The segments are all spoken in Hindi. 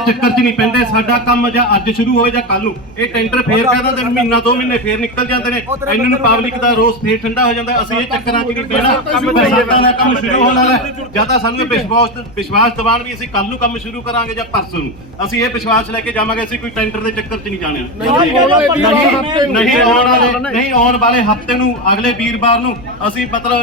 ਚੱਕਰ 'ਚ ਨਹੀਂ ਪੈਂਦੇ। ਸਾਡਾ ਕੰਮ ਜਾਂ ਅੱਜ ਸ਼ੁਰੂ ਹੋਵੇ ਜਾਂ ਕੱਲ ਨੂੰ, ਇਹ ਟੈਂਡਰ ਫੇਰ ਕਹਿ ਦਿੰਦੇ ਨੇ ਮਹੀਨਾ 2 ਮਹੀਨੇ ਫੇਰ ਨਿਕਲ ਜਾਂਦੇ ਨੇ। ਇਹਨਾਂ ਨੂੰ ਪਬਲਿਕ ਦਾ ਰੋਸ ਫੇਰ ਠੰਡਾ ਹੋ ਜਾਂਦਾ। ਅਸੀਂ ਇਹ ਚੱਕਰਾਂ 'ਚ ਨਹੀਂ ਪੈਣਾ। ਪੰਚਾਇਤਾਂ ਦਾ ਕੰਮ ਸ਼ੁਰੂ ਹੋਣ ਵਾਲਾ ਹੈ। ਜਾਂ ਤਾਂ ਸਾਨੂੰ ਵਿਸ਼ਵਾਸ ਦਿਵਾਉਣ ਵੀ ਅਸੀਂ ਕੱਲ ਨੂੰ ਕੰਮ ਸ਼ੁਰੂ ਕਰਾਂਗੇ ਜਾਂ ਪਰਸੋਂ ਨੂੰ। ਅਸੀਂ ਇਹ ਵਿਸ਼ਵਾਸ ਲੈ ਕੇ ਜਾਵਾਂਗੇ। ਅਸੀਂ ਕੋਈ ਟੈਂਡਰ ਦੇ ਚੱਕਰ 'ਚ ਨਹੀਂ ਜਾਣਾ। ਨਹੀਂ ਆਉਣ ਵਾਲੇ ਹਫ਼ਤੇ ਨੂੰ, ਅਗਲੇ ਵੀਰਵਾਰ ਨੂੰ ਅਸੀਂ ਮਤਲਬ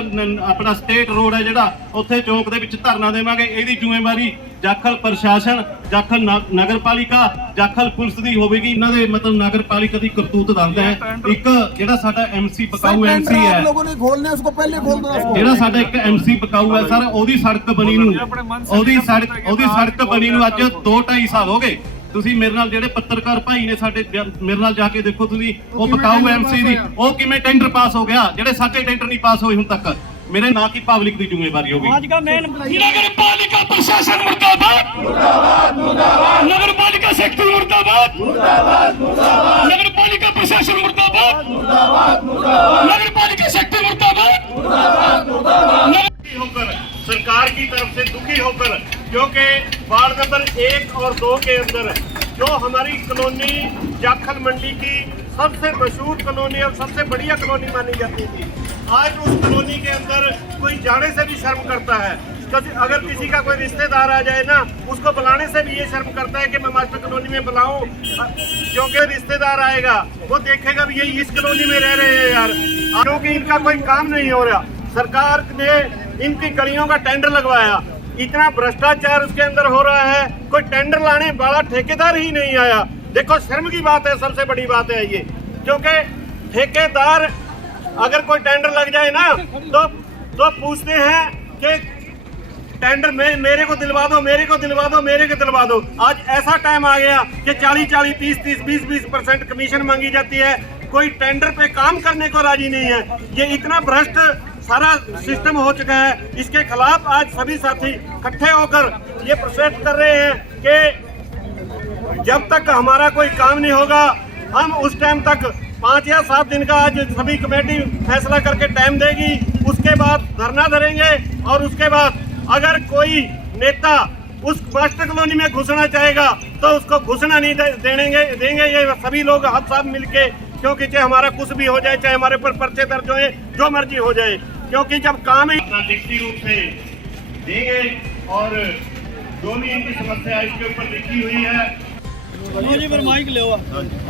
ਆਪਣਾ ਸਟੇਟ ਰੋਡ ਹੈ ਜਿਹੜਾ, ਉੱਥੇ ਚੌਂਕ ਦੇ ਵਿੱਚ ਧਰਨਾ ਦੇਵਾਂਗੇ। ਇਹਦੀ ਜ਼ਿੰਮੇਵਾਰੀ ਜਾਖਲ ਪ੍ਰਸ਼ਾਸਨ, ਜਾਖਲ ਨਗਰਪਾਲਿਕਾ, ਜਾਖਲ ਪੁਲਿਸ ਦੀ ਹੋਵੇਗੀ। ਇਹਨਾਂ ਦੇ ਮਤਲਬ ਨਗਰਪਾਲਿਕਾ ਦੀ ਕਰਤੂਤ ਦੱਸਦਾ ਹੈ। ਇੱਕ ਜਿਹੜਾ ਸਾਡਾ ਐਮਸੀ ਪਕਾਊ ਐਮਸੀ ਹੈ, ਜਿਹੜਾ ਸਾਡਾ ਇੱਕ ਐਮਸੀ ਪਕਾਊ ਹੈ ਸਰ, ਉਹਦੀ ਸੜਕ ਬਣੀ ਨੂੰ ਅੱਜ 2-2.5 ਸਾਲ ਹੋ ਗਏ। ਤੁਸੀਂ ਮੇਰੇ ਨਾਲ ਜਿਹੜੇ ਪੱਤਰਕਾਰ ਭਾਈ ਨੇ ਸਾਡੇ, ਮੇਰੇ ਨਾਲ ਜਾ ਕੇ ਦੇਖੋ ਤੁਸੀਂ, ਉਹ ਪਕਾਊ ਐਮਸੀ ਦੀ ਉਹ ਕਿਵੇਂ ਟੈਂਡਰ ਪਾਸ ਹੋ ਗਿਆ, ਜਿਹੜੇ ਸਾਡੇ ਟੈਂਡਰ ਨਹੀਂ ਪਾਸ ਹੋਏ ਹੁਣ ਤੱਕ। मेरे ना की पब्लिक की जिम्मेवारी होगी। नगरपालिका प्रशासन मुर्दाबाद, नगरपालिका सेक्टर मुर्दाबाद, नगरपालिका प्रशासन मुर्दाबाद, नगरपालिका सेक्टर मुर्दाबाद। होकर सरकार की तरफ से दुखी होकर, क्योंकि वार्ड नंबर 1 और 2 के अंदर जो हमारी कॉलोनी जाखल मंडी की सबसे मशहूर कॉलोनी और सबसे बढ़िया कॉलोनी मानी जाती थी, आज उस कॉलोनी के अंदर कोई जाने से भी शर्म करता है। अगर किसी का कोई रिश्तेदार आ जाए ना, उसको बुलाने से भी ये शर्म करता है कि मैं मास्टर कॉलोनी में बुलाऊं, क्योंकि रिश्तेदार आएगा वो देखेगा भी ये इस कॉलोनी में रह रहे हैं यार, क्योंकि इनका कोई काम नहीं हो रहा। सरकार ने इनकी गलियों का टेंडर लगवाया, इतना भ्रष्टाचार उसके अंदर हो रहा है, कोई टेंडर लाने वाला ठेकेदार ही नहीं आया। देखो शर्म की बात है, सबसे बड़ी बात है ये, क्योंकि ठेकेदार अगर कोई टेंडर लग जाए ना तो पूछते हैं कि टेंडर मेरे को दिलवा दो, मेरे को दिलवा दो, मेरे को दिलवा दो। आज ऐसा टाइम आ गया कि 40-40, 30-30, 20-20% कमीशन मांगी जाती है। कोई टेंडर पे काम करने को राजी नहीं है। ये इतना भ्रष्ट सारा सिस्टम हो चुका है। इसके खिलाफ आज सभी साथी इकट्ठे होकर ये प्रोटेस्ट कर रहे हैं कि जब तक हमारा कोई काम नहीं होगा, हम उस टाइम तक 5 या 7 दिन का आज सभी कमेटी फैसला करके टाइम देगी। उसके बाद धरना धरेंगे और उसके बाद अगर कोई नेता उस मास्टर कॉलोनी में घुसना चाहेगा तो उसको घुसना नहीं देंगे ये सभी लोग हम सब मिलके, क्योंकि चाहे हमारा कुछ भी हो जाए, चाहे हमारे ऊपर पर्चे दर्ज हो, जो मर्जी हो जाए, क्योंकि जब काम ही लिखती रूप से देंगे और जो भी इनकी समस्या इसके ऊपर लिखी हुई है।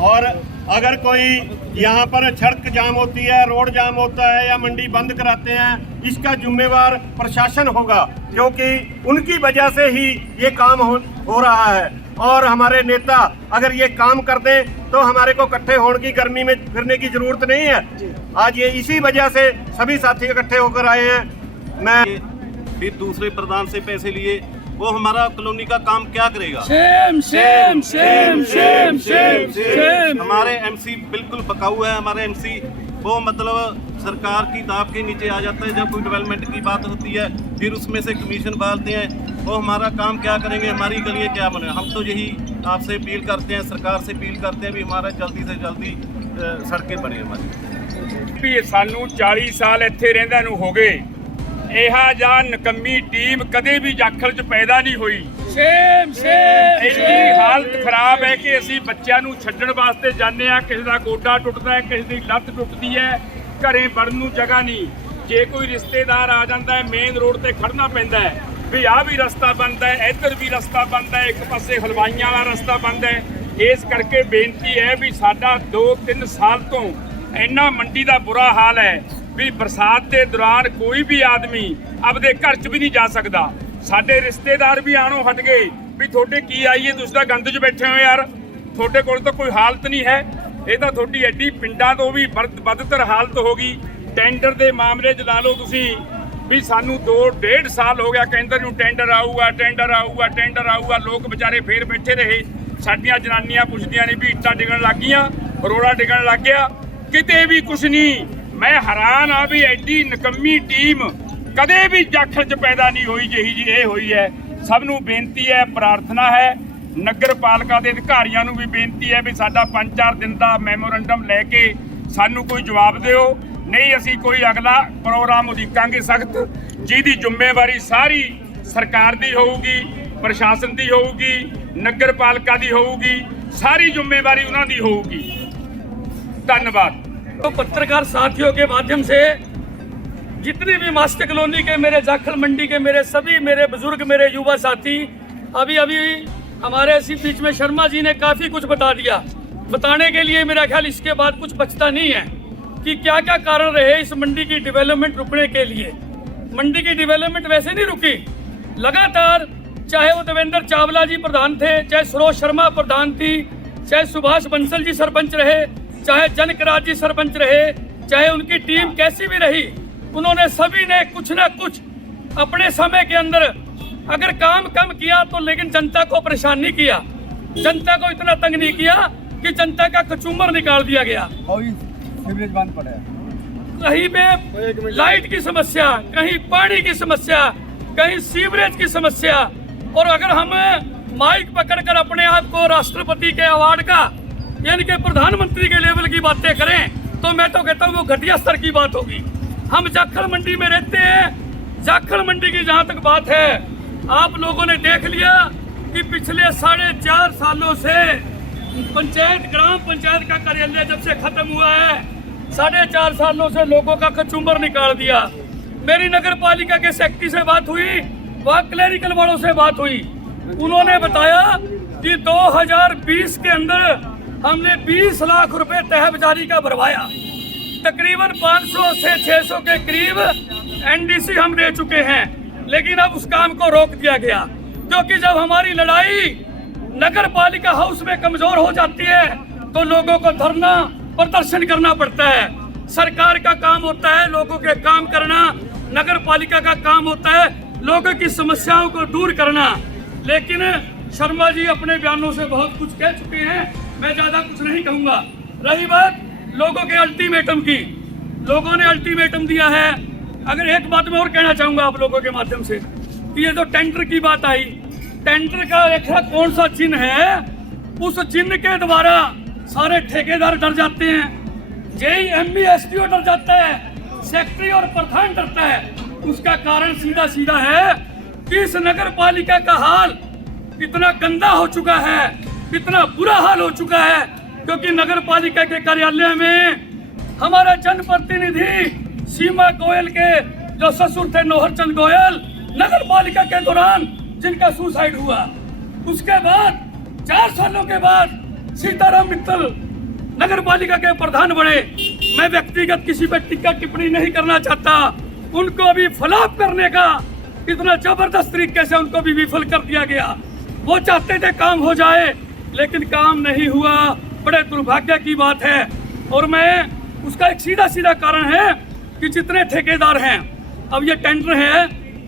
और अगर कोई यहाँ पर सड़क जाम होती है, रोड जाम होता है या मंडी बंद कराते हैं, इसका जिम्मेवार प्रशासन होगा, क्योंकि उनकी वजह से ही ये काम हो रहा है। और हमारे नेता अगर ये काम कर दें तो हमारे को इकट्ठे होने की, गर्मी में फिरने की जरूरत नहीं है। आज ये इसी वजह से सभी साथी इकट्ठे होकर आए हैं। मैं फिर दूसरे प्रधान से पैसे लिए, वो हमारा कॉलोनी का काम क्या करेगा? सेम। हमारे एमसी बिल्कुल बकाऊ है। हमारे एमसी वो मतलब सरकार की दाब के नीचे आ जाता है। जब कोई डेवलपमेंट की बात होती है फिर उसमें से कमीशन डालते हैं। वो हमारा काम क्या करेंगे, हमारी गलियाँ क्या बने? हम तो यही आपसे अपील करते हैं, सरकार से अपील करते हैं भी हमारा जल्दी से जल्दी सड़कें बने हमारी। भी सानू 40 साल इत्थे रहिंदे नूं हो गए, इहा जा नकम्मी टीम कदे भी जाखल च पैदा नहीं हुई। इन्नी हालत खराब है कि असी बच्चों नूं छड्डण वास्ते जाने आ, किसी दा गोडा टुटदा है, किसी दी लत्त टुटदी है, घरे वड़न नूं जगह नहीं। जे कोई रिश्तेदार आ जाता है मेन रोड ते खड़ना पैंदा है भी आ भी रस्ता बंद है, इधर भी रस्ता बंद है, एक पासे हलवाइयां वाला रस्ता बंद है। इस करके बेनती है भी साडा 2-3 साल तो इन्ना मंडी का बुरा हाल है भी बरसात के दौरान कोई भी आदमी अपने घर च भी नहीं जा सकता। साडे रिश्तेदार भी आनों हट गए भी थोड़े की आईए, तुसीं तां गंद च बैठे हो यार, थोड़े कोल तो कोई हालत नहीं है। ये तो थोड़ी एडी पिंडां तो भी बदतर हालत हो गई। टेंडर के मामले च ला लो तुसीं भी सानू 2-1.5 साल हो गया केंद्र नूं टेंडर आऊगा, टेंडर आऊगा, टेंडर आऊगा। लोग बेचारे फिर बैठे रहे। साडियां जनानियां पुछदियां ने भी इट्टां डिगण लग गईयां, रोड़ा डिगण लग गया, किते भी कुछ नहीं। मैं हैरान हाँ भी एडी नकम्मी टीम कदे भी जाखल च पैदा नहीं हुई जही जी ये हुई है। सबनू बेनती है, प्रार्थना है, नगर पालिका के अधिकारियों भी बेनती है भी साडा 5-4 दिन का मैमोरेंडम लैके सानू कोई जवाब दिओ, नहीं असी कोई अगला प्रोग्राम उदीकांगे सख्त, जिहदी जिम्मेवारी सारी ਸਰਕਾਰ ਦੀ ਹੋਊਗੀ, ਪ੍ਰਸ਼ਾਸਨ ਦੀ ਹੋਊਗੀ, ਨਗਰ ਪਾਲਿਕਾ ਦੀ ਹੋਊਗੀ, ਸਾਰੀ ਜ਼ਿੰਮੇਵਾਰੀ ਉਹਨਾਂ ਦੀ ਹੋਊਗੀ। ਧੰਨਵਾਦ। तो पत्रकार साथियों के माध्यम से जितनी भी मास्टर कॉलोनी के मेरे जाखल मंडी के मेरे बुजुर्ग मेरे युवा साथी अभी हमारे इसी बीच में शर्मा जी ने काफ़ी कुछ बता दिया। बताने के लिए मेरा ख्याल इसके बाद कुछ बचता नहीं है कि क्या क्या कारण रहे इस मंडी की डेवलपमेंट रुकने के लिए। मंडी की डेवलपमेंट वैसे नहीं रुकी, लगातार चाहे वो देवेंद्र चावला जी प्रधान थे, चाहे सरोज शर्मा प्रधान थी, चाहे सुभाष बंसल जी सरपंच रहे, चाहे जनकराज जी सरपंच रहे, चाहे उनकी टीम कैसी भी रही, उन्होंने सभी ने कुछ ना कुछ अपने समय के अंदर अगर काम कम किया तो लेकिन जनता को परेशान नहीं किया, जनता को इतना तंग नहीं किया कि जनता का कचूमर निकाल दिया गया। सीवरेज बांध पड़ा है, कहीं पे लाइट की समस्या, कहीं पानी की समस्या, कहीं सीवरेज की समस्या। और अगर हम माइक पकड़कर अपने आप को राष्ट्रपति के अवार्ड का यानी कि प्रधानमंत्री के लेवल की बातें करें तो मैं तो कहता हूँ वो घटिया स्तर की बात होगी। हम जाखल मंडी में रहते हैं। जाखल मंडी की जहाँ तक बात है, आप लोगों ने देख लिया कि पिछले 4.5 सालों से ग्राम पंचायत का कार्यालय जब से खत्म हुआ है, 4.5 सालों से लोगों का कचूमर निकाल दिया। मेरी नगर पालिका के सेक्रेटरी से बात हुई, वहाँ क्लैरिकल वालों से बात हुई, उन्होंने बताया कि 2020 के अंदर हमने 20 लाख रुपए तहबजारी का भरवाया, तकरीबन 500 से 600 के करीब एनडीसी हम दे चुके हैं, लेकिन अब उस काम को रोक दिया गया क्योंकि जब हमारी लड़ाई नगर पालिका हाउस में कमजोर हो जाती है तो लोगों को धरना प्रदर्शन करना पड़ता है। सरकार का काम होता है लोगों के काम करना, नगर पालिका का काम होता है लोगों की समस्याओं को दूर करना। लेकिन शर्मा जी अपने बयानों से बहुत कुछ कह चुके हैं, मैं ज्यादा कुछ नहीं कहूंगा। रही बात लोगों के अल्टीमेटम की, लोगों ने अल्टीमेटम दिया है। अगर एक बात मैं और कहना चाहूंगा आप लोगों के माध्यम से कि ये जो टेंडर की बात आई, टेंडर का एक कौन सा चिन्ह है, उस चिन्ह के द्वारा सारे ठेकेदार डर जाते हैं, जेईएमबी एसडीओ डर जाता है, सेक्रेटरी और प्रधान डरता है। उसका कारण सीधा सीधा है कि इस नगर पालिका का हाल इतना गंदा हो चुका है, इतना बुरा हाल हो चुका है क्योंकि नगर पालिका के कार्यालय में हमारा जनप्रतिनिधि सीमा गोयल के जो ससुर थे नौहर चंद गोयल, नगर पालिका के दौरान जिनका सुसाइड हुआ, उसके बाद 4 सालों के बाद सीताराम मित्तल नगर पालिका के प्रधान बने। मैं व्यक्तिगत किसी पर टिक्का टिप्पणी नहीं करना चाहता, उनको भी फलाप करने का इतना जबरदस्त तरीके से उनको भी विफल कर दिया गया। वो चाहते थे काम हो जाए लेकिन काम नहीं हुआ, बड़े दुर्भाग्य की बात है। और मैं उसका एक सीधा सीधा कारण है कि जितने ठेकेदार हैं, अब ये टेंडर है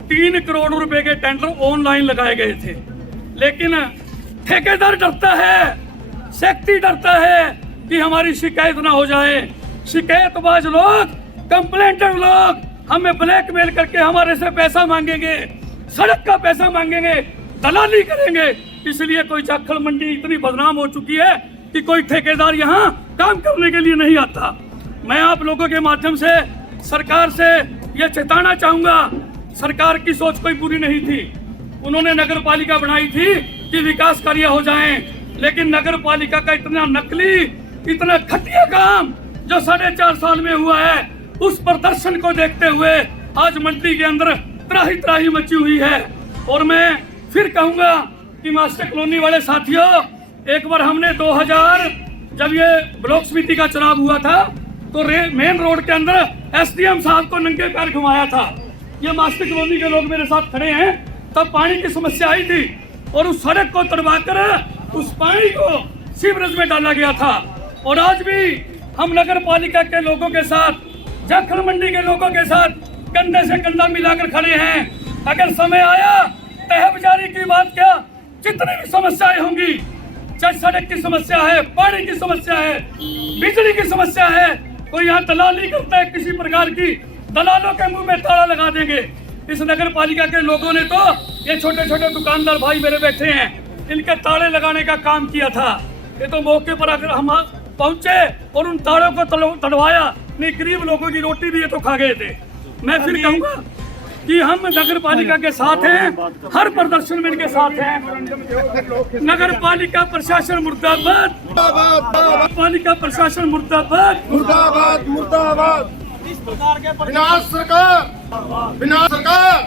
3 करोड़ रुपए के टेंडर ऑनलाइन लगाए गए थे, लेकिन ठेकेदार डरता है, सेक्रेटरी डरता है कि हमारी शिकायत ना हो जाए। शिकायतबाज लोग, कंप्लेंटर लोग हमें ब्लैकमेल करके हमारे से पैसा मांगेंगे, सड़क का पैसा मांगेंगे, दलाली करेंगे। इसलिए कोई जाखल मंडी इतनी बदनाम हो चुकी है कि कोई ठेकेदार यहाँ काम करने के लिए नहीं आता। मैं आप लोगों के माध्यम से सरकार से ये चेताना चाहूंगा, सरकार की सोच कोई बुरी नहीं थी, उन्होंने नगर पालिका बनाई थी कि विकास कार्य हो जाएं, लेकिन नगर पालिका का इतना नकली, इतना घटिया काम जो 4.5 साल में हुआ है, उस प्रदर्शन को देखते हुए आज मंडी के अंदर त्राही त्राही मची हुई है। और मैं फिर कहूंगा कि मास्टर कॉलोनी वाले साथियों, एक बार हमने 2000 जब ये ब्लॉक समिति का चुनाव हुआ था तो मेन रोड के अंदर एसडीएम साहब को नंगे पैर घुमाया था। ये मास्टर कॉलोनी के लोग मेरे साथ खड़े हैं, तब पानी की समस्या आई थी और उस सड़क को तोड़वाकर उस पानी को सीवरेज में डाला गया था। और आज भी हम नगर पालिका के लोगों के साथ, जाखल मंडी के लोगों के साथ कंधे से कंधा मिलाकर खड़े हैं। अगर समय आया तहबजारी की बात क्या, जितनी भी समस्याएं होंगी, चाहे सड़क की समस्या है, पानी की समस्या है, बिजली की समस्या है, कोई यहाँ दलाली करता है किसी प्रकार की, दलालों के मुंह में ताला लगा देंगे। इस नगर पालिका के लोगों ने तो, ये छोटे छोटे दुकानदार भाई मेरे बैठे हैं, इनके ताले लगाने का काम किया था। ये तो मौके पर अगर हम पहुंचे और उन तालों को तड़वाया, नहीं गरीब लोगों की रोटी भी ये तो खा गए थे। मैं फिर कहूंगा कि हम नगर पालिका के साथ हैं, हर प्रदर्शन में इनके साथ हैं। नगर पालिका प्रशासन मुर्दाबाद, पालिका प्रशासन मुर्दाबाद, मुर्दाबाद मुर्दाबाद। विनाश सरकार, विनाश सरकार।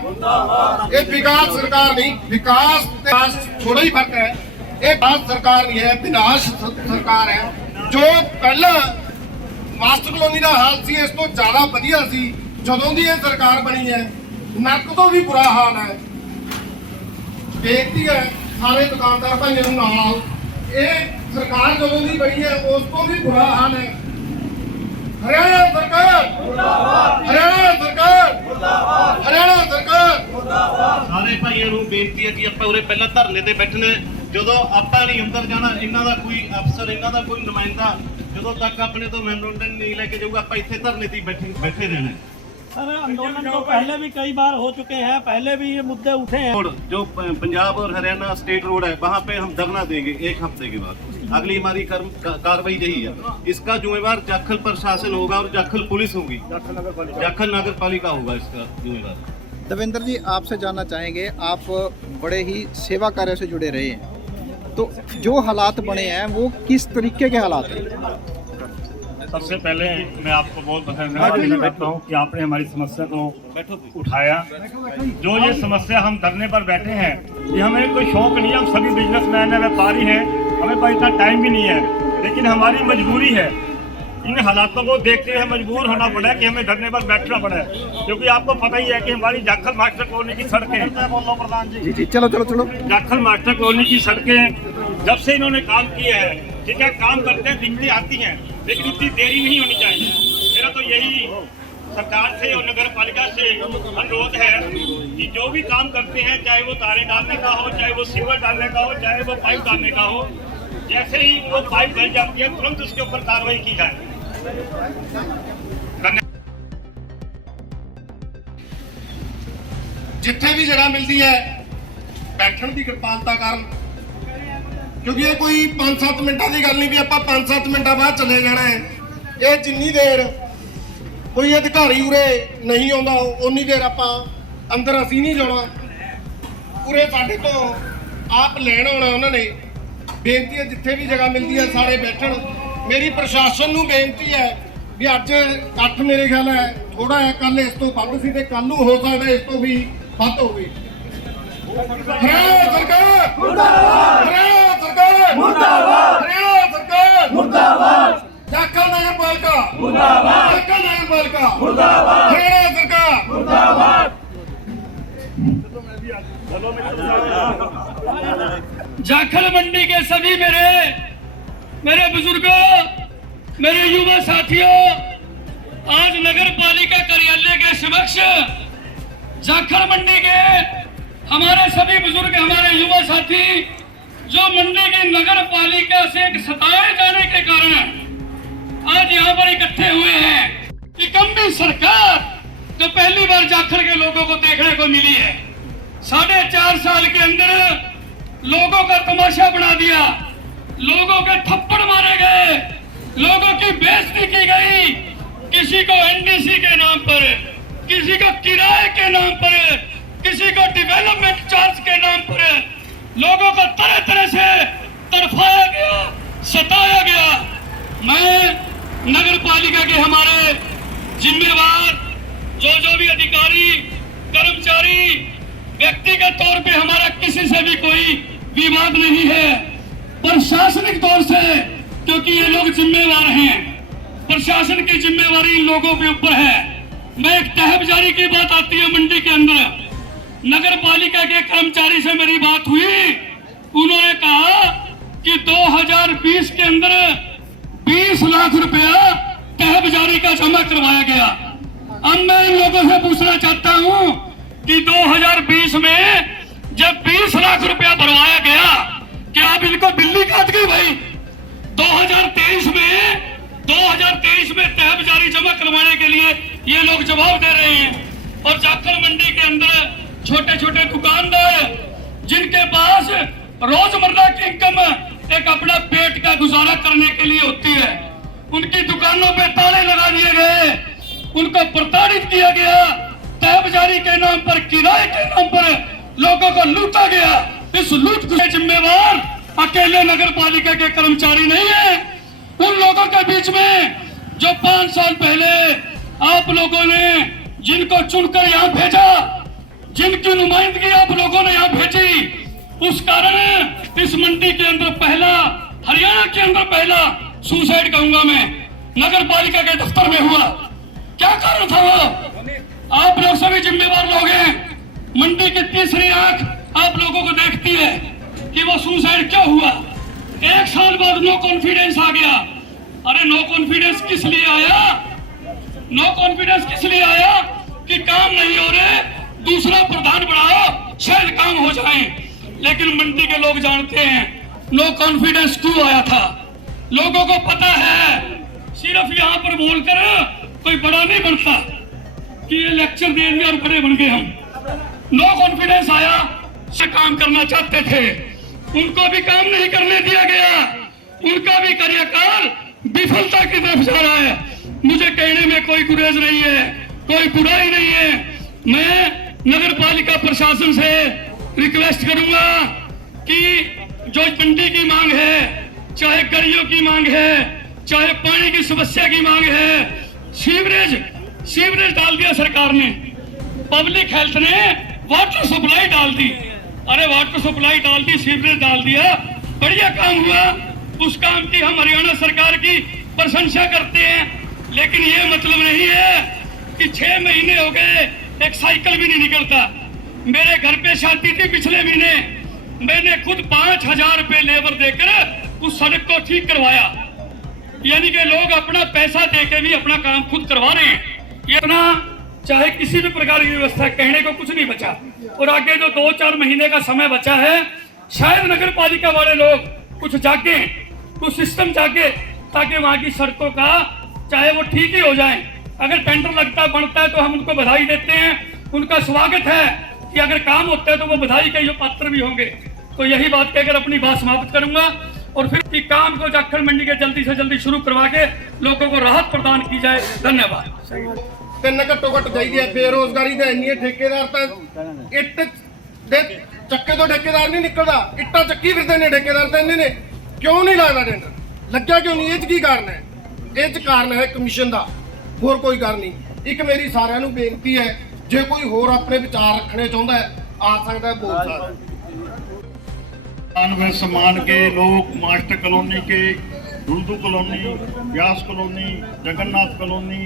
ये विकास सरकार नहीं, विकास थोड़ा ही फर्क है। ये विकास सरकार नहीं है, विनाश सरकार है। जो पहला मास्टर कलोनी का हाल सी, इस तो ज्यादा वधिया सी ਜਦੋਂ ਦੀ ਇਹ ਸਰਕਾਰ ਬਣੀ ਹੈ। ਨਰਕ ਤੋਂ ਵੀ ਬੁਰਾ ਹਾਲ ਹੈ। ਬੇਨਤੀ ਹੈ ਸਾਰੇ ਦੁਕਾਨਦਾਰ ਭਾਈਆਂ ਨੂੰ ਨਾਲ ਆਓ। ਇਹ ਸਰਕਾਰ ਜਦੋਂ ਦੀ ਬਣੀ ਹੈ ਉਸ ਤੋਂ ਵੀ ਬੁਰਾ ਹਾਲ ਹੈ। हरियाणा सरकार मुर्दाबाद, हरियाणा सरकार मुर्दाबाद, हरियाणा सरकार मुर्दाबाद। सारे भाइयों ਨੂੰ ਬੇਨਤੀ ਹੈ ਕਿ ਆਪਾਂ ਉਰੇ ਪਹਿਲਾਂ ਧਰਨੇ ਤੇ ਬੈਠਣਾ। ਜਦੋਂ ਆਪਾਂ ਨਹੀਂ ਅੰਦਰ ਜਾਣਾ, ਇਹਨਾਂ ਦਾ ਕੋਈ ਅਫਸਰ, ਇਹਨਾਂ ਦਾ ਕੋਈ ਨੁਮਾਇੰਦਾ ਜਦੋਂ ਤੱਕ ਆਪਣੇ ਤੋਂ ਮੈਮੋਰੰਡਮ नहीं लेके जाऊगा, ਆਪਾਂ ਇੱਥੇ ਧਰਨੇ ਤੇ बैठे रहना। सर आंदोलन तो पहले भी कई बार हो चुके हैं, पहले भी ये मुद्दे उठे हैं। जो पंजाब और हरियाणा स्टेट रोड है वहाँ पे हम धरना देंगे 1 हफ्ते के बाद। अगली हमारी कार्रवाई यही है। इसका जिम्मेवार जाखल प्रशासन होगा और जाखल पुलिस होगी, जाखल नगर पालिका होगा इसका जिम्मेवार। देवेंद्र जी, आपसे जानना चाहेंगे, आप बड़े ही सेवा कार्य से जुड़े रहे हैं, तो जो हालात बने हैं वो किस तरीके के हालात हैं? सबसे पहले मैं आपको बहुत धन्यवाद देना चाहता हूँ कि आपने हमारी समस्या को उठाया। जो ये समस्या हम धरने पर बैठे हैं, ये हमें कोई शौक नहीं है। हम सभी बिजनेसमैन हैं, व्यापारी हैं, हमें पास इतना टाइम भी नहीं है, लेकिन हमारी मजबूरी है। इन हालातों को देखते हुए मजबूर होना पड़ा है कि हमें धरने पर बैठना पड़ा है, क्योंकि आपको पता ही है कि हमारी जाखल मास्टर कॉलोनी की सड़कें, बोलो प्रधान जी, जी चलो चलो चलो, जाखल मास्टर कॉलोनी की सड़कें जब से इन्होंने काम किया है, ठीक है, काम करते हैं, दिखती आती हैं, लेकिन इतनी देरी नहीं होनी चाहिए। मेरा तो यही सरकार से और नगर पालिका से अनुरोध है कि जो भी काम करते हैं, चाहे वो तारे डालने का हो, चाहे वो सीवर डालने का हो, चाहे वो पाइप डालने का हो, जैसे ही वो पाइप डल जाती है तुरंत उसके ऊपर कार्रवाई की जाए। जिथे भी जगह मिलती है बैठन की कृपालता कारण, क्योंकि ये कोई 5-7 मिनटों की गल नहीं भी आप 5-7 मिनटों बाद चले जाना है। ये जिन्नी देर कोई अधिकारी उरे नहीं आता उन्नी देर आप अंदर असी नहीं जाना। उरे साढ़े तो आप लैन आना उन्होंने। बेनती है जिथे भी जगह मिलती है सारे बैठन। मेरी प्रशासन नूं बेनती है भी अज इकट्ठ मेरे ख्याल है थोड़ा है, कल इस तो वध सी ते कल नूं हो सकता है इस तो भी वध होवे। हरियाणा सरकार मुर्दाबाद, हरियाणा सरकार मुर्दाबाद, हरियाणा सरकार मुर्दाबाद, जाखल नगर पालिका मुर्दाबाद, जाखल नगर पालिका मुर्दाबाद, हरियाणा सरकार मुर्दाबाद। जाखल मंडी के सभी मेरे बुजुर्गों, मेरे युवा साथियों, आज नगर पालिका कार्यालय के समक्ष जाखल मंडी के हमारे सभी बुजुर्ग, हमारे युवा साथी जो मंडी की नगर पालिका से सताए जाने के कारण आज यहाँ पर इकट्ठे हुए हैं। निकम्मी सरकार जो पहली बार जाखल के लोगों को देखने को मिली है, 4.5 साल के अंदर लोगों का तमाशा बना दिया, लोगों के थप्पड़ मारे गए, लोगों की बेइज्जती की गई, किसी को एनडीसी के नाम पर, किसी को किराए के नाम पर, किसी को डेवलपमेंट चार्ज के नाम पर लोगों को तरह तरह से तरफाया गया, सताया गया। मैं नगर पालिका के हमारे जिम्मेवार जो भी अधिकारी, कर्मचारी, व्यक्तिगत तौर पे हमारा किसी से भी कोई विवाद नहीं है। प्रशासनिक तौर से, क्योंकि ये लोग जिम्मेवार हैं, प्रशासन की जिम्मेवारी इन लोगों के ऊपर है। मैं एक तहबजारी की बात आती है मंडी के अंदर, नगर पालिका के कर्मचारी से मेरी बात हुई, उन्होंने कहा कि 2020 के अंदर 20 लाख रुपया तहबजारी का जमा करवाया गया। अब मैं इन लोगों से पूछना चाहता हूं कि 2020 में जब 20 लाख रुपया भरवाया गया, क्या आप इनको बिल्ली काट गई भाई? 2023 में तहबजारी जमा करवाने के लिए ये लोग जवाब दे रहे हैं। और जाखल मंडी के अंदर छोटे छोटे दुकानदार जिनके पास रोजमर्रा की इनकम एक अपना पेट का गुजारा करने के लिए होती है, उनकी दुकानों पे ताले लगा दिए गए, उनको प्रताड़ित किया गया, तहबाजारी के नाम पर, किराए के नाम पर लोगों को लूटा गया। इस लूट के जिम्मेवार अकेले नगर पालिका के कर्मचारी नहीं है। उन लोगों के बीच में जो 5 साल पहले आप लोगों ने जिनको चुनकर यहाँ भेजा, जिनकी नुमाइंदगी आप लोगों ने यहाँ भेजी, उस कारण इस मंडी के अंदर पहला, हरियाणा के अंदर पहला सुसाइड कहूंगा मैं, नगर पालिका के दफ्तर में हुआ। क्या कारण था वो? आप लोग सभी जिम्मेवार लोग हैं। मंडी की तीसरी आंख आप लोगों को देखती है कि वो सुसाइड क्यों हुआ। 1 साल बाद नो कॉन्फिडेंस आ गया। अरे नो कॉन्फिडेंस किस लिए आया? नो कॉन्फिडेंस किस लिए आया कि काम नहीं हो रहे, दूसरा प्रधान बढ़ाओ, शायद काम हो जाए। लेकिन मंडी के लोग जानते हैं नो कॉन्फिडेंस क्यों आया था। लोगों को पता है सिर्फ यहाँ पर बोलकर कोई बड़ा नहीं बनता कि ये लेक्चर दे दिया और बड़े बन गए हम। नो कॉन्फिडेंस आया, से काम करना चाहते थे, उनको भी काम नहीं करने दिया गया। उनका भी कार्यकाल विफलता की तरफ जा रहा है। मुझे कहने में कोई गुरेज नहीं है, कोई बुराई नहीं है। मैं नगर पालिका प्रशासन से रिक्वेस्ट करूंगा कि जो मंडी की मांग है, चाहे गलियों की मांग है, चाहे पानी की समस्या की मांग है, सीवरेज डाल दिया सरकार ने, पब्लिक हेल्थ ने वाटर सप्लाई डाल दी। अरे वाटर सप्लाई डाल दी, सीवरेज डाल दिया, बढ़िया काम हुआ। उस काम की हम हरियाणा सरकार की प्रशंसा करते हैं। लेकिन ये मतलब नहीं है कि 6 महीने हो गए एक साइकिल भी नहीं निकलता। मेरे घर पे शादी थी पिछले महीने, मैंने खुद 5,000 रुपए लेबर देकर उस सड़क को ठीक करवाया। यानी कि लोग अपना पैसा देके भी अपना काम खुद करवा रहे हैं। ये अपना चाहे किसी भी प्रकार की व्यवस्था, कहने को कुछ नहीं बचा। और आगे जो 2-4 महीने का समय बचा है, शायद नगर पालिका वाले लोग कुछ जागे, कुछ सिस्टम जागे, ताकि वहां की सड़कों का चाहे वो ठीक ही हो जाए। अगर टेंडर लगता बनता है तो हम उनको बधाई देते हैं, उनका स्वागत है कि अगर काम होता है तो वो बधाई के जो पात्र भी होंगे। तो यही बात कहकर अपनी बात समाप्त करूंगा और फिर कि काम को जाखल मंडी के जल्दी से जल्दी शुरू करवा के लोगों को राहत प्रदान की जाए। धन्यवाद। 3 ਘੱਟੋ ਘੱਟ ਚਾਹੀਦੀ ਹੈ। ਬੇਰੋਜ਼ਗਾਰੀ ਤਾਂ ਇੰਨੀ ਹੈ, ਠੇਕੇਦਾਰ ਤਾਂ ਇੱਟ ਦੇ ਚੱਕੇ ਤੋਂ ਠੇਕੇਦਾਰ ਨਹੀਂ ਨਿਕਲਦਾ, ਇੱਟਾਂ ਚੱਕੀ ਫਿਰਦੇ ਨੇ ਠੇਕੇਦਾਰ ਤਾਂ ਇੰਨੇ ਨੇ। ਕਿਉਂ ਨਹੀਂ ਲੱਗਦਾ ਟੈਂਡਰ? ਲੱਗਿਆ ਕਿਉਂ ਨਹੀਂ? ਇਹ 'ਚ ਕੀ ਕਾਰਨ ਹੈ? ਇਹ 'ਚ ਕਾਰਨ ਹੈ ਕਮਿਸ਼ਨ ਦਾ, ਹੋਰ ਕੋਈ ਕਾਰਨ ਨਹੀਂ। ਇੱਕ ਮੇਰੀ ਸਾਰਿਆਂ ਨੂੰ ਬੇਨਤੀ ਹੈ, ਜੇ ਕੋਈ ਹੋਰ ਆਪਣੇ ਵਿਚਾਰ ਰੱਖਣੇ ਚਾਹੁੰਦਾ ਹੈ ਆ ਸਕਦਾ ਹੈ, ਬੋਲ ਸਕਦਾ ਹੈ। में सम्मान के लोग मास्टर कॉलोनी के, उर्दू कॉलोनी, व्यास कॉलोनी, जगन्नाथ कॉलोनी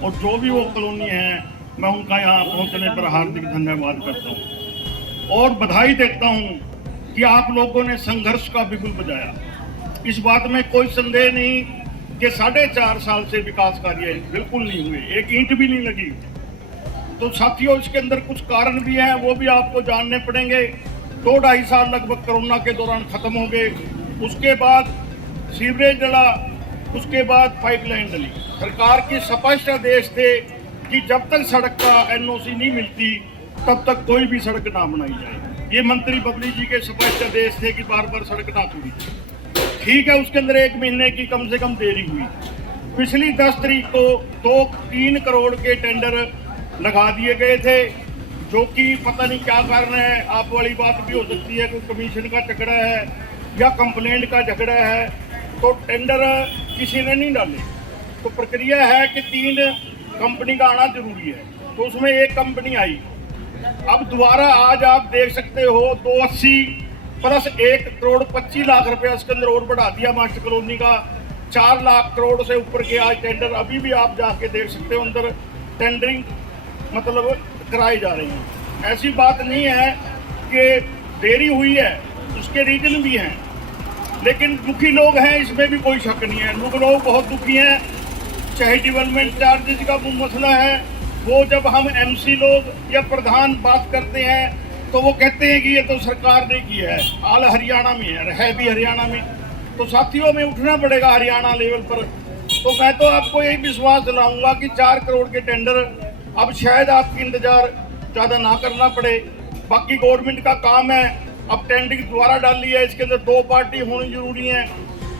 और जो भी वो कॉलोनी है, मैं उनका यहाँ पहुँचने पर हार्दिक धन्यवाद करता हूँ और बधाई देता हूँ कि आप लोगों ने संघर्ष का बिगुल बजाया। इस बात में कोई संदेह नहीं कि 4.5 साल से विकास कार्य बिल्कुल नहीं हुए, एक ईंट भी नहीं लगी। तो साथियों, इसके अंदर कुछ कारण भी हैं, वो भी आपको जानने पड़ेंगे। 2-2.5 साल लगभग कोरोना के दौरान खत्म हो गए। उसके बाद सीवरेज डला, उसके बाद पाइपलाइन डली। सरकार की स्पष्ट आदेश थे कि जब तक सड़क का NOC नहीं मिलती तब तक कोई भी सड़क ना बनाई जाए। ये मंत्री बबली जी के स्पष्ट आदेश थे कि बार बार सड़क ना टूटी। ठीक है, उसके अंदर 1 महीने की कम से कम देरी हुई। पिछली 10 तारीख को 2-3 करोड़ के टेंडर लगा दिए गए थे, जो कि पता नहीं क्या कारण है। आप वाली बात भी हो सकती है, कोई कमीशन का झगड़ा है या कंप्लेंट का झगड़ा है, तो टेंडर किसी ने नहीं डाले। तो प्रक्रिया है कि 3 कंपनी का आना जरूरी है, तो उसमें एक कंपनी आई। अब दोबारा आज आप देख सकते हो 280 प्लस 1 करोड़ 25 लाख रुपया इसके अंदर और बढ़ा दिया मास्टर कॉलोनी का। 4 लाख करोड़ से ऊपर के आज टेंडर, अभी भी आप जाके देख सकते हो अंदर टेंडरिंग मतलब कराई जा रही है। ऐसी बात नहीं है कि देरी हुई है, उसके रीजन भी हैं, लेकिन दुखी लोग हैं, इसमें भी कोई शक नहीं है। लोग बहुत दुखी हैं। चाहे डेवलपमेंट चार्जेस का वो मसला है, वो जब हम MC लोग या प्रधान बात करते हैं तो वो कहते हैं कि ये तो सरकार ने किया है, हाल हरियाणा में है भी हरियाणा में। तो साथियों में उठना पड़ेगा हरियाणा लेवल पर। तो मैं तो आपको यही विश्वास दिलाऊंगा कि 4 करोड़ के टेंडर अब शायद आपकी इंतजार ज़्यादा ना करना पड़े। बाकी गवर्नमेंट का काम है, अब टेंडरिंग दोबारा डाल ली है, इसके अंदर 2 पार्टी होनी जरूरी है।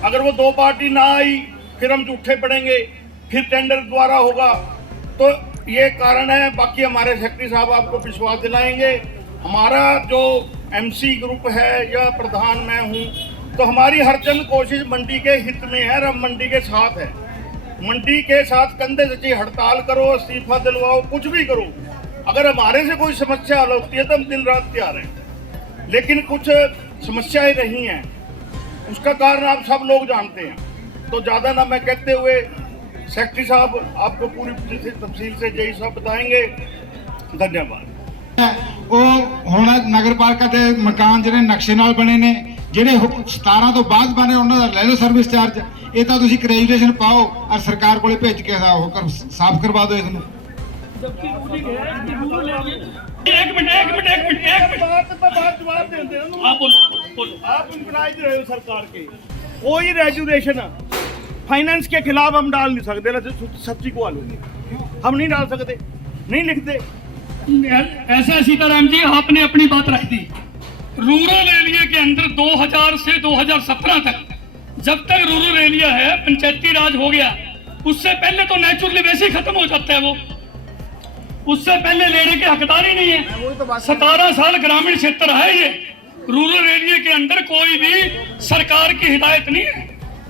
अगर वो 2 पार्टी ना आई फिर हम झूठे पड़ेंगे, फिर टेंडर दोबारा होगा। तो ये कारण है। बाकी हमारे सेक्रेटरी साहब आपको विश्वास दिलाएंगे। हमारा जो एमसी ग्रुप है या प्रधान मैं हूँ, तो हमारी हर जन कोशिश मंडी के हित में है और हम मंडी के साथ है। मंडी के साथ कंधे से चाहे हड़ताल करो, इस्तीफा दिलवाओ, कुछ भी करो, अगर हमारे से कोई समस्या हल होती है तो हम दिन रात तैयार हैं। लेकिन कुछ समस्याएं नहीं हैं, उसका कारण आप सब लोग जानते हैं। तो ज़्यादा ना मैं कहते हुए सेक्रेटरी साहब आपको पूरी तफसील से जय साहब बताएंगे। धन्यवाद। ਉਹ ਹੁਣ ਨਗਰਪਾਲਿਕਾ ਦੇ ਮਕਾਨ ਜਿਹੜੇ ਨਕਸ਼ੇ ਨਾਲ ਬਣੇ ਨੇ, ਜਿਹੜੇ 17 ਤੋਂ ਬਾਅਦ ਬਣੇ ਉਹਨਾਂ ਦਾ ਲੈ ਲਓ ਸਰਵਿਸ ਚਾਰਜ। ਇਹ ਤਾਂ ਤੁਸੀਂ ਗ੍ਰੈਜੂਏਸ਼ਨ ਪਾਓ ਔਰ ਸਰਕਾਰ ਕੋਲੇ ਭੇਜ ਕੇ ਉਹ ਸਾਫ਼ ਕਰਵਾ ਦਿਓ इसਨੂੰ। एक मिनट जवाब देते आप इंप्लाइज रहे हो सरकार के, कोई रेजुलेशन फाइनेंस के खिलाफ हम डाल नहीं सकते। सब्जी को आलू हम नहीं डाल सकते, नहीं लिखते। ऐसा सीताराम जी आपने अपनी बात रख दी। रूरल एरिया के अंदर 2000 से 2017 तक जब तक रूरल एरिया है, पंचायती राज हो गया, उससे पहले तो नेचुरली वैसे ही खत्म हो जाता है। वो उससे पहले लेने के हकदार ही नहीं है। 17 साल ग्रामीण क्षेत्र है ये। रूरल एरिया के अंदर कोई भी सरकार की हिदायत नहीं है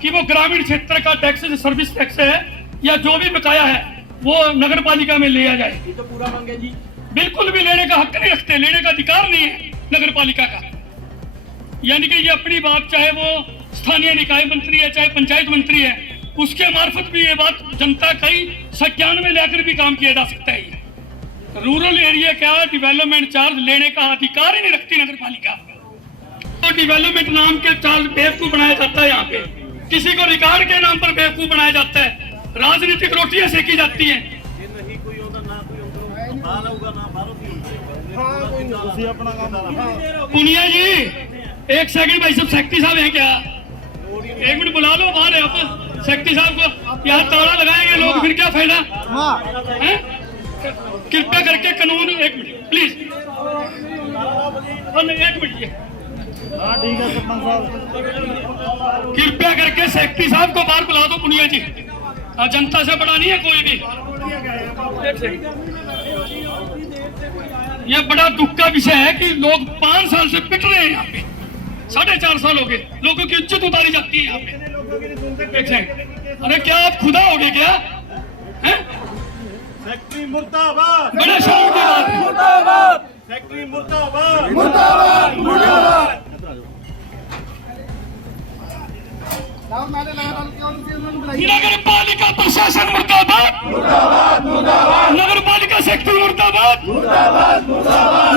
कि वो ग्रामीण क्षेत्र का टैक्स, सर्विस टैक्स है या जो भी बकाया है वो नगर पालिका में लिया जाए। ये तो पूरा मांगे जी, बिल्कुल भी लेने का हक नहीं रखते, लेने का अधिकार नहीं है नगर पालिका का। यानी कि ये अपनी बात, चाहे वो स्थानीय निकाय मंत्री है चाहे पंचायत मंत्री है, उसके मार्फत भी ये बात जनता कई संज्ञान में लेकर भी काम किया जा सकता है। रूरल एरिया का डेवलपमेंट चार्ज लेने का अधिकार ही नहीं रखती नगर पालिका। तो डेवलपमेंट नाम के चार्ज बेवकूफ बनाया जाता है। यहाँ पे किसी को रिकॉर्ड के नाम पर बेवकूफ बनाया जाता है, राजनीतिक रोटियां सेकी जाती हैं। पुनिया जी एक सेकंड, भाई सब सेक्रेटरी साहब हैं क्या? एक मिनट बुला लो बाहर है आप सेक्रेटरी साहब को। यहाँ ताला लगाएंगे लोग, फिर क्या फायदा है? कृपया करके कानून, एक मिनट प्लीज, एक मिनट ये ठीक है सरपंच साहब, कृपया करके सेक्रेटरी साहब को बाहर बुला दो। पुनिया जी जनता से बड़ा नहीं है कोई भी। यह बड़ा दुख का विषय है कि लोग 5 साल से पिट रहे हैं यहाँ पे। 4.5 साल हो गए, लोगों की इज्जत उतारी जाती है यहाँ पे। अरे क्या आप खुदा हो गए क्या? सेक्रेटरी मुर्दाबाद, बड़े शर्म की बात है। मुर्दाबाद, सेक्रेटरी मुर्दाबाद, मुर्दाबाद, मुर्दाबाद। नगर पालिका प्रशासन मुर्दाबाद, नगर पालिका सेक्रेटरी मुर्दाबाद,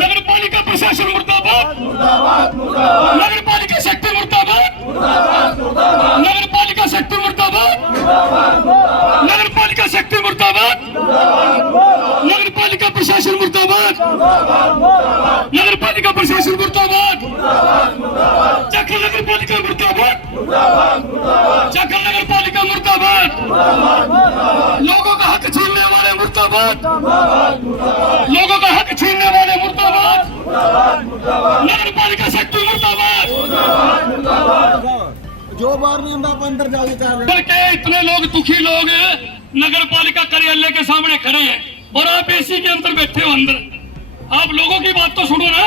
नगर पालिका प्रशासन मुर्दाबाद, नगर पालिका सेक्रेटरी मुर्दाबाद, नगर पालिका सेक्रेटरी मुर्दाबाद, नगर पालिका सेक्रेटरी मुर्दाबाद, नगर पालिका प्रशासन मुर्दाबाद, नगर पालिका प्रशासन मुर्दाबाद, जाखल नगर पालिका मुर्दाबाद, जाखल नगर पालिका मुर्दाबाद, लोगों का हक छीनने वाले मुर्दाबाद, लोगों का हक छीनने वाले मुर्दाबाद, नगर पालिका सेक्रेटरी मुर्दाबाद। जो बार नहीं हम अंदर जाके चाहे के इतने लोग, दुखी लोग नगर पालिका कार्यालय के सामने खड़े हैं और आप एसी के अंदर बैठे हो अंदर। आप लोगों की बात तो सुनो ना,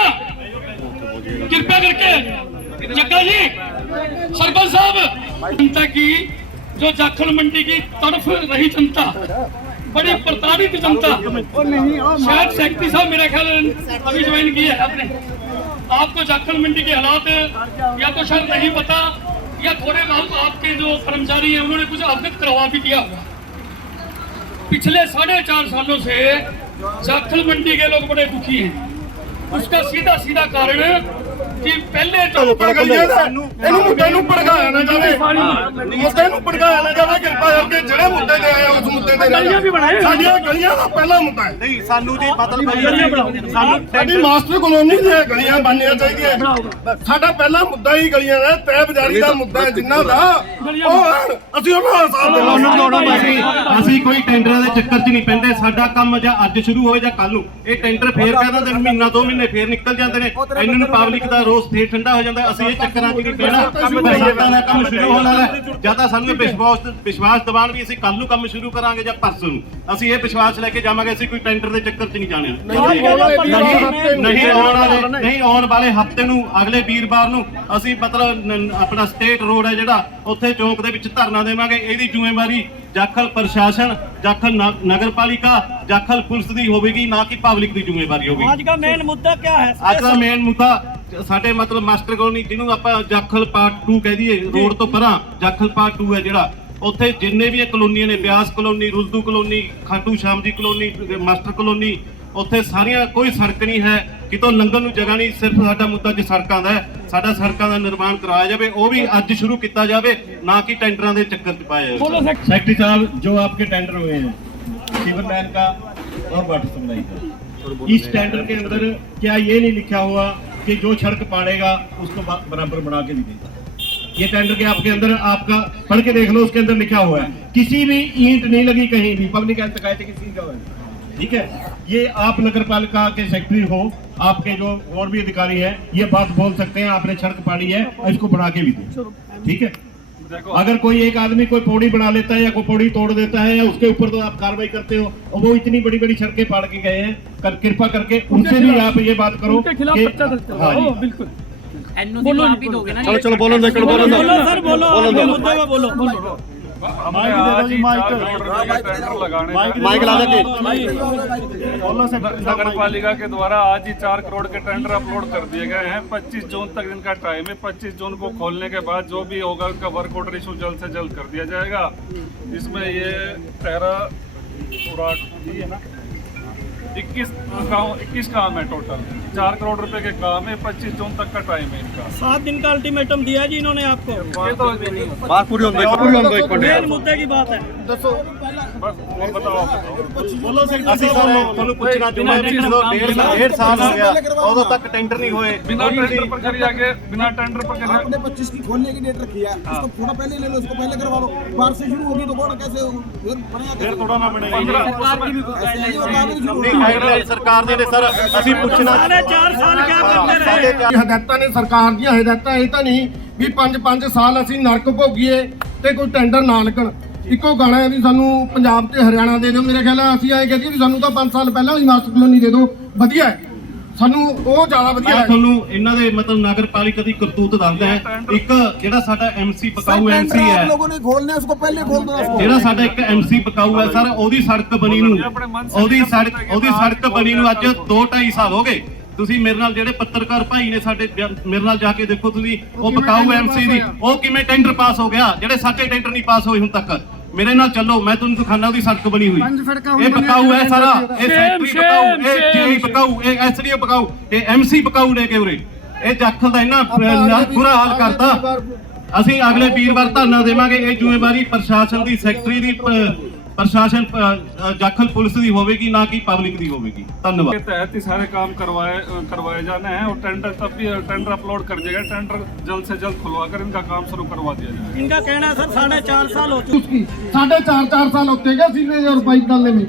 कृपया करके। जग्गा जी, सरपंच साहब, जनता की जो जाखल मंडी की तरफ रही जनता, बड़ी प्रताड़ित जनता, शायद सेक्रेटरी साहब मेरा ख्याल अभी ज्वाइन किया है आपने। आपको जाखल मंडी के हालात या तो शायद नहीं पता या थोड़े बहुत आपके जो कर्मचारी हैं उन्होंने कुछ अवगत करवा भी दिया होगा। पिछले 4.5 सालों से जाखल मंडी के लोग बड़े दुखी हैं। उसका सीधा सीधा कारण कि पहले जो ਇਹਨੂੰ ਮੁੱਦੇ ਨੂੰ ਭੜਕਾਇਆ ਨਾ ਜਾਵੇ, ਮੁੱਦੇ ਨੂੰ ਭੜਕਾਇਆ ਨਾ ਜਾਵੇ। ਕਿਰਪਾ ਕਰਕੇ ਜਿਹੜੇ ਮੁੱਦੇ ਤੇ ਆਏ ਉਸ ਮੁੱਦੇ ਤੇ ਰਹਿ। ਸਾਡੀਆਂ ਗਲੀਆਂ ਦਾ ਪਹਿਲਾ ਮੁੱਦਾ ਹੈ। ਨਹੀਂ ਸਾਨੂੰ ਜੀ ਮਤਲਬ ਸਾਡੀ ਮਾਸਟਰ ਕਲੋਨੀ ਦੀਆਂ ਗਲੀਆਂ ਬਣਨੀਆਂ ਚਾਹੀਦੀਆਂ। ਸਾਡਾ ਪਹਿਲਾ ਮੁੱਦਾ ਹੀ ਗਲੀਆਂ ਦਾ ਤੈਅ ਬਜ਼ਾਰੀ ਦਾ ਮੁੱਦਾ ਹੈ। ਜਿੰਨਾ ਦਾ ਉਹ ਅਸੀਂ ਉਹਨਾਂ ਦਾ ਸਾਥ ਦੇਵਾਂਗੇ। ਅਸੀਂ ਕੋਈ ਟੈਂਡਰਾਂ ਦੇ ਚੱਕਰ 'ਚ ਨਹੀਂ ਪੈਂਦੇ। ਸਾਡਾ ਕੰਮ ਜਾਂ ਅੱਜ ਸ਼ੁਰੂ ਹੋਵੇ ਜਾਂ ਕੱਲ ਨੂੰ, ਇਹ ਟੈਂਡਰ ਫੇਰ ਕਹਿ ਦਿੰਦੇ ਨੇ ਮਹੀਨਾ 2 ਮਹੀਨੇ ਫੇਰ ਨਿਕਲ ਜਾਂਦੇ ਨੇ, ਇਹਨਾਂ ਨੂੰ ਪਬਲਿਕ ਦਾ ਰੋਸ ਫੇਰ ਠੰਡਾ ਹੋ ਜਾਂਦਾ। ਅਸੀਂ ਇਹ ਚੱਕਰਾਂ 'ਚ ਨਹੀਂ ਪੈਣਾ, ਬਰਸਾਤਾਂ ਦਾ ਕੰਮ ਸ਼ੁਰੂ ਹੋਣ ਵਾਲਾ ਹੈ। ਜਾਂ ਤਾਂ ਸਾਨੂੰ ਇਹ ਵਿਸ਼ਵਾਸ ਦਿਵਾਉਣ ਵੀ ਅਸੀਂ ਕੱਲ ਨੂੰ ਕੰਮ ਸ਼ੁਰੂ ਕਰਾਂਗੇ ਜਾਂ ਪਰਸੋਂ ਨੂੰ, ਅਸੀਂ ਇਹ ਵਿਸ਼ਵਾਸ ਲੈ ਕੇ ਜਾਵਾਂਗੇ। ਅਸੀਂ ਕੋਈ ਟੈਂਡਰ ਦੇ ਚੱਕਰ 'ਚ ਨਹੀਂ ਜਾਣਾ। ਨਹੀਂ ਆਉਣ ਵਾਲੇ ਹਫ਼ਤੇ ਨੂੰ, ਅਗਲੇ ਵੀਰਵਾਰ ਨੂੰ ਅਸੀਂ ਮਤਲਬ ਆਪਣਾ ਸਟੇਟ ਰੋਡ ਹੈ ਜਿਹੜਾ, ਉੱਥੇ ਚੌਂਕ ਦੇ ਵਿੱਚ ਧਰਨਾ ਦੇਵਾਂਗੇ। ਇਹਦੀ ਜ਼ਿੰਮੇਵਾਰੀ ਜਾਖਲ ਪ੍ਰਸ਼ਾਸਨ, ਜਾਖਲ ਨਗਰਪਾਲਿਕਾ, ਜਾਖਲ ਪੁਲਿਸ ਦੀ ਹੋਵੇਗੀ, ਨਾ ਕਿ ਪਬਲਿਕ ਦੀ ਜ਼ਿੰਮੇਵਾਰੀ ਹੋਵੇਗੀ। आज का मेन मुद्दा क्या है? ਅੱਜ ਦਾ ਮੇਨ ਮੁੱਦਾ ਸਾਡੇ ਮਤਲਬ ਮਾਸਟਰ ਕਲੋਨੀ, ਜਿਹਨੂੰ ਆਪਾਂ ਜਾਖਲ ਪਾਰਟ 2 ਕਹਿ ਦਈਏ, ਰੋਡ ਤੋਂ ਪਰਾਂ ਜਾਖਲ ਪਾਰਟ 2 ਹੈ ਜਿਹੜਾ, ਉੱਥੇ ਜਿੰਨੇ ਵੀ ਇਹ ਕਲੋਨੀਆਂ ਨੇ, ਬਿਆਸ ਕਲੋਨੀ, ਰੁਲਦੂ ਕਲੋਨੀ, ਖਾਟੂ ਸ਼ਾਮ ਦੀ ਕਲੋਨੀ, ਮਾਸਟਰ ਕਲੋਨੀ, ਉੱਥੇ ਸਾਰੀਆਂ ਕੋਈ ਸੜਕ ਨਹੀਂ ਹੈ, ਕਿਤੋਂ ਲੰਘਣ ਨੂੰ ਜਗ੍ਹਾ ਨਹੀਂ। ਸਿਰਫ ਸਾਡਾ ਮੁੱਦਾ ਜੇ ਸੜਕਾਂ ਦਾ ਹੈ, ਸਾਡਾ ਸੜਕਾਂ ਦਾ ਨਿਰਮਾਣ ਕਰਾਇਆ ਜਾਵੇ, ਉਹ ਵੀ ਅੱਜ ਸ਼ੁਰੂ ਕੀਤਾ ਜਾਵੇ, ਨਾ ਕਿ ਟੈਂਡਰਾਂ ਦੇ ਚੱਕਰ 'ਚ ਪਾਇਆ ਜਾਵੇ। सेक्रेटरी साहब, जो आपके टेंडर हुए हैं सीवर लाइन का और वाटर सप्लाई का, इस टेंडर के अंदर क्या ये नहीं लिखा हुआ कि जो सड़क पाड़ेगा उसको बराबर बना के भी देगा? ये टेंडर के आपके अंदर, आपका पढ़ के देख लो, उसके अंदर लिखा हुआ है किसी भी ईंट नहीं लगी कहीं भी, पब्लिक हेल्थ शिकायत किसी का है, ठीक है। ये आप नगर पालिका के सेक्रेटरी हो, आपके जो और भी अधिकारी है, ये बात बोल सकते हैं, आपने सड़क पाड़ी है और इसको बना के भी दो, ठीक है। अगर कोई एक आदमी कोई पौड़ी बना लेता है या कोई पौड़ी तोड़ देता है, या उसके ऊपर तो आप कार्रवाई करते हो, और वो इतनी बड़ी बड़ी सड़कें पाड़ के गए हैं, कृपा करके उनसे भी आप ये बात करो कि हाँ जी, बिल्कुल चलो चलो बोलो सर, बोलो मुद्दे पे बोलो। हमने आज ही 4 करोड़ रुपए का टेंडर लगाने नगर पालिका के द्वारा आज ही 4 करोड़ के टेंडर अपलोड कर दिए गए हैं। 25 जून तक इनका टाइम है। 25 जून को खोलने के बाद जो भी होगा उसका वर्क ऑर्डर इशू जल्द से जल्द कर दिया जाएगा। इसमें ये 21 काम है टोटल, 4 करोड़ रुपए के काम है। 25 जून तक का टाइम है इनका। 7 दिन का अल्टीमेटम दिया है जी इन्होंने आपको। ये तो बात पूरी मेन मुद्दे की बात है। बस वो बताओ। ਅਸੀਂ ਤੁਹਾਨੂੰ ਪੁੱਛਣਾ ਚਾਹੁੰਦੇ ਹਾਂ, ਜਦੋਂ 1.5 ਸਾਲ ਹੋ ਗਿਆ ਉਦੋਂ ਤੱਕ ਟੈਂਡਰ ਨਹੀਂ ਹੋਏ। बिना टेंडर प्रक्रिया के, बिना टेंडर प्रक्रिया आपने 25 की खोलने की डेट रखी है, इसको थोड़ा पहले ले लो, इसको पहले करवा लो। बारिश से शुरू होगी तो बोर्ड कैसे बनेगा? ਫਿਰ ਥੋੜਾ ਨਾ ਬਣੇਗਾ। नहीं ਸਰਕਾਰ ਦੇ ਨੇ ਸਰ, ਅਸੀਂ ਪੁੱਛਣਾ 4.5 ਸਾਲ क्या करते रहे? ਹਦਾਇਤਾਂ ਨੇ ਸਰਕਾਰ ਦੀਆਂ ਹਦਾਇਤਾਂ, ਇਹ ਤਾਂ ਨਹੀਂ ਵੀ 5-5 ਸਾਲ ਅਸੀਂ ਨਰਕ ਭੋਗੀਏ ਤੇ ਕੋਈ ਟੈਂਡਰ ਨਾ ਲੱਗਣ। ਇੱਕੋ ਗਾਣਾ ਹੈ ਵੀ ਸਾਨੂੰ ਪੰਜਾਬ ਤੇ ਹਰਿਆਣਾ ਦੇ ਦਿਓ। ਮੇਰੇ ਖਿਆਲ ਨਾਲ ਅਸੀਂ ਐਂ ਕਹਿੰਦੇ ਵੀ ਸਾਨੂੰ ਤਾਂ 5 ਸਾਲ ਪਹਿਲਾਂ ਹੀ ਮਾਸਟਰ ਕਲੋਨੀ ਦੇ ਦਿਓ, ਵਧੀਆ ਹੈ, ਸਾਨੂੰ ਉਹ ਜ਼ਿਆਦਾ ਵਧੀਆ ਹੈ। ਤੁਹਾਨੂੰ ਇਹਨਾਂ ਦੇ ਮਤਲਬ ਨਗਰ ਪਾਲਿਕਾ ਦੀ ਕਰਤੂਤ ਦੱਸਦਾ ਹੈ। ਇੱਕ ਜਿਹੜਾ ਸਾਡਾ ਐਮਸੀ ਪਕਾਊ ਐਮਸੀ ਹੈ, आप लोगों ने खोलने हैं, उसको पहले खोल दो। ਜਿਹੜਾ ਸਾਡਾ ਇੱਕ ਐਮਸੀ ਪਕਾਊ ਹੈ ਸਰ, ਉਹਦੀ ਸੜਕ ਬਣੀ ਨੂੰ ਸੜਕ ਬਣੀ ਨੂੰ ਅੱਜ 2-2.5 ਸਾਲ ਹੋ ਗਏ। ਤੁਸੀਂ ਮੇਰੇ ਨਾਲ ਜਿਹੜੇ ਪੱਤਰਕਾਰ ਭਾਈ ਨੇ ਸਾਡੇ, ਮੇਰੇ ਨਾਲ ਜਾ ਕੇ ਦੇਖੋ ਤੁਸੀਂ, ਉਹ ਪਕਾਊ ਐਮਸੀ ਦੀ ਉਹ ਕਿਵੇਂ ਟੈਂਡਰ ਪਾਸ ਹੋ ਗਿਆ, ਜਿਹੜੇ ਸਾਡੇ ਟੈਂਡਰ ਨਹੀਂ ਪਾਸ ਹੋਏ ਹੁਣ ਤੱਕ। ਮੇਰੇ ਨਾਲ ਚੱਲੋ, ਮੈਂ ਤੁਹਾਨੂੰ ਦਿਖਾਣਾ ਉਹਦੀ ਸੜਕ ਬਣੀ ਹੋਈ। ਇਹ ਪਕਾਊ ਹੈ ਸਾਰਾ, ਇਹ ਸੈਕਟਰੀ ਪਕਾਊ, ਇਹ ਜੇਈ ਪਕਾਊ, ਇਹ ਐਸਡੀਓ ਪਕਾਊ, ਇਹ ਐਮਸੀ ਪਕਾਊ ਨੇ ਕੇ ਉਰੇ। ਇਹ ਜਾਖਲ ਦਾ ਇੰਨਾ ਬੁਰਾ ਹਾਲ ਕਰਤਾ। ਅਸੀਂ ਅਗਲੇ ਵੀਰਵਾਰ ਧਰਨਾ ਦੇਵਾਂਗੇ। ਇਹ ਜ਼ਿੰਮੇਵਾਰੀ ਪ੍ਰਸ਼ਾਸਨ ਦੀ, ਸੈਕਟਰੀ ਦੀ, प्रशासन जाखल पुलिस की होगी, ना कि पब्लिक की होगी। धन्यवाद। के तहत ही सारे काम करवाए जाने हैं और टेंडर तब भी टेंडर अपलोड कर दिया गया। टेंडर जल्द से जल्द खुलवाकर इनका काम शुरू करवा दिया जाए। इनका कहना है सर 4.5 साल हो चुके। 4.5 साल होते गए सीवरेज और पाइप डालने में।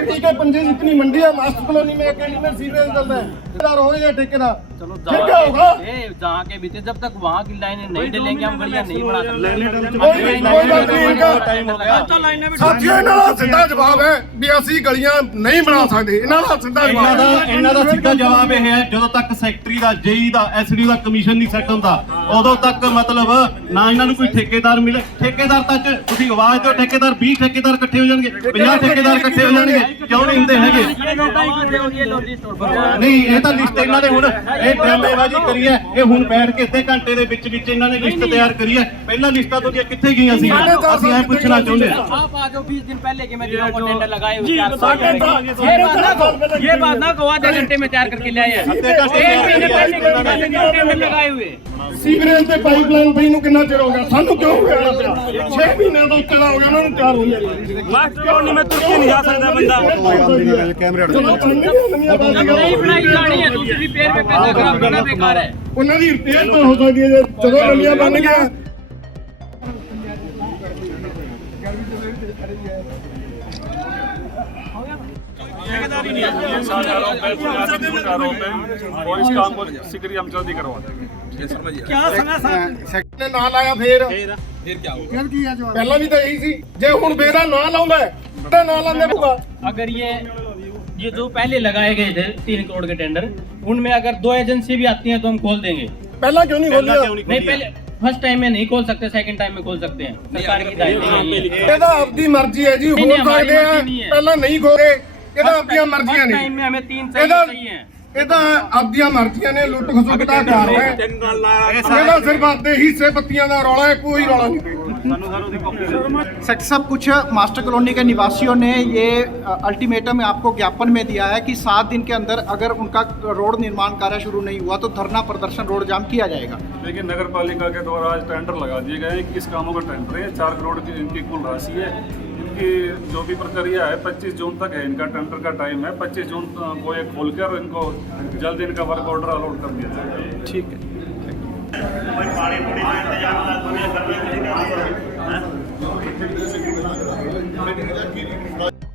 चिड़ी के पंजे जितनी मंडी है, मास्टर कॉलोनी में अकेली में सीवरेज डल रहा है। हो या ठेकेदार, फिर क्या होगा? जहाँ के बीते जब तक वहाँ की लाइनें नहीं डलेंगे, हम गलियाँ नहीं बना सकते। ਸਿੱਧਾ ਜਵਾਬ ਹੈ ਵੀ ਅਸੀਂ ਗਲੀਆਂ ਨਹੀਂ ਬਣਾ ਸਕਦੇ। ਇਹਨਾਂ ਦਾ ਸਿੱਧਾ ਜਵਾਬ ਇਹ ਹੈ, ਜਦੋਂ ਤੱਕ ਸੈਕਟਰੀ ਦਾ, ਜੇਈ ਦਾ, ਐਸਡੀ ਦਾ ਕਮਿਸ਼ਨ ਨਹੀਂ ਸੈੱਟ ਹੁੰਦਾ, ਉਦੋਂ ਤੱਕ ਮਤਲਬ ਨਾ ਇਹਨਾਂ ਨੂੰ ਕੋਈ ਠੇਕੇਦਾਰ ਮਿਲੇ। ਠੇਕੇਦਾਰ ਤੱਕ ਤੁਸੀਂ ਆਵਾਜ਼ ਦਿਓ, ਠੇਕੇਦਾਰ 20 ਠੇਕੇਦਾਰ ਇਕੱਠੇ ਹੋ ਜਾਣਗੇ, 50 ਠੇਕੇਦਾਰ ਇਕੱਠੇ ਹੋ ਜਾਣਗੇ। ਕਿਉਂ ਨਹੀਂ ਹੁੰਦੇ ਹੈਗੇ? ਨਹੀਂ, ਇਹ ਤਾਂ ਲਿਸਟ ਇਹਨਾਂ ਨੇ ਹੁਣ ਇਹ ਡਰਾਮੇਬਾਜ਼ੀ ਕਰੀ ਹੈ। ਇਹ ਹੁਣ ਬੈਠ ਕੇ ਅੱਧੇ ਘੰਟੇ ਦੇ ਵਿੱਚ ਇਹਨਾਂ ਨੇ ਲਿਸਟ ਤਿਆਰ ਕਰੀ ਹੈ। ਪਹਿਲਾਂ ਲਿਸਟਾਂ ਤੋਂ ਕਿੱਥੇ ਗਈਆਂ ਸੀ? ਅਸੀਂ ਇਹ ਪੁੱਛਣਾ ਚਾਹੁੰਦੇ ਹਾਂ। आप आ जाओ 20 दिन पहले कि मैं टेंडर लगाए हुए। ये बात ना को आधे घंटे में तैयार करके ले आए। 1 महीने पहले टेंडर लगाए हुए। ਸੀਵਰੇਜ ਤੇ ਪਾਈਪਲਾਈਨ ਪਈ ਨੂੰ ਕਿੰਨਾ ਚਿਰ ਹੋ ਗਿਆ? ਸਾਨੂੰ ਕਿਉਂ ਹੋ ਗਿਆ ਪਿਆ? 6 ਮਹੀਨੇ ਤੋਂ ਉੱਤੇ ਦਾ ਹੋ ਗਿਆ ਉਹਨਾਂ ਨੂੰ ਤਿਆਰ ਹੋਈ ਹੈ। लास्ट कॉलोनी में तुर्की नहीं जा सकता बंदा। नहीं बनाई जानी है, दूसरी पेड़ पे पैसा खराब करना बेकार है। ਉਹਨਾਂ ਦੀ ਰਿਪੇयर ਤਾਂ ਹੋ ਸਕਦੀ ਹੈ ਜਦੋਂ ਨਵੀਆਂ ਬਣ ਗਿਆ। ये सारे आरोप है, झूठ आरोप है और इस काम को शीघ्र ही हम जल्दी करवा देंगे। ने ना लाया फिर क्या हुआ? पहला भी तो यही सी जे हुन बेरा ना लाਉਂਦਾ ਤਾਂ ਨਾ ਲਾਉਂਦੇ ਪੂਗਾ। अगर ये जो पहले लगाए गए थे 3 करोड़ के टेंडर, उनमें अगर 2 एजेंसी भी आती हैं तो हम खोल देंगे। ਪਹਿਲਾਂ क्यों नहीं खोलिया? नहीं, पहले फर्स्ट टाइम में नहीं खोल सकते, सेकंड टाइम में खोल सकते हैं। सरकार की हिदायत है। ਇਹਦਾ ਆਪਦੀ ਮਰਜ਼ੀ ਹੈ ਜੀ, ਹੋ ਸਕਦੇ ਆ ਪਹਿਲਾਂ ਨਹੀਂ ਖੋਲੇ, ਇਹਦਾ ਆਪਣੀਆਂ ਮਰਜ਼ੀਆਂ ਨੇ। टाइम में हमें 3 ਇਹਦਾ चाहिए हैं। ਇਹਦਾ ਆਪਦੀਆਂ ਮਰਜ਼ੀਆਂ ਨੇ, ਲੁੱਟ ਖਸੁੱਟ ਦਾ ਘਰ ਹੈ। ਇਹਦਾ ਸਿਰਫ ਆਪਦੇ ਹਿੱਸੇ ਪੱਤੀਆਂ ਦਾ ਰੌਲਾ ਹੈ, ਕੋਈ ਰੌਲਾ नहीं। सेक्रेटरी साहब, कुछ मास्टर कॉलोनी के निवासियों ने ये अल्टीमेटम आपको ज्ञापन में दिया है कि 7 दिन के अंदर अगर उनका रोड निर्माण कार्य शुरू नहीं हुआ तो धरना प्रदर्शन रोड जाम किया जाएगा। लेकिन नगर पालिका के द्वारा आज टेंडर लगा दिए गए हैं। 21 कामों का टेंडर है, 4 करोड़ की इनकी कुल राशि है। इनकी जो भी प्रक्रिया है 25 जून तक है, इनका टेंडर का टाइम है। 25 जून को ये खोलकर इनको जल्द इनका वर्क ऑर्डर अलॉट कर दिया जाएगा। ठीक है। पानी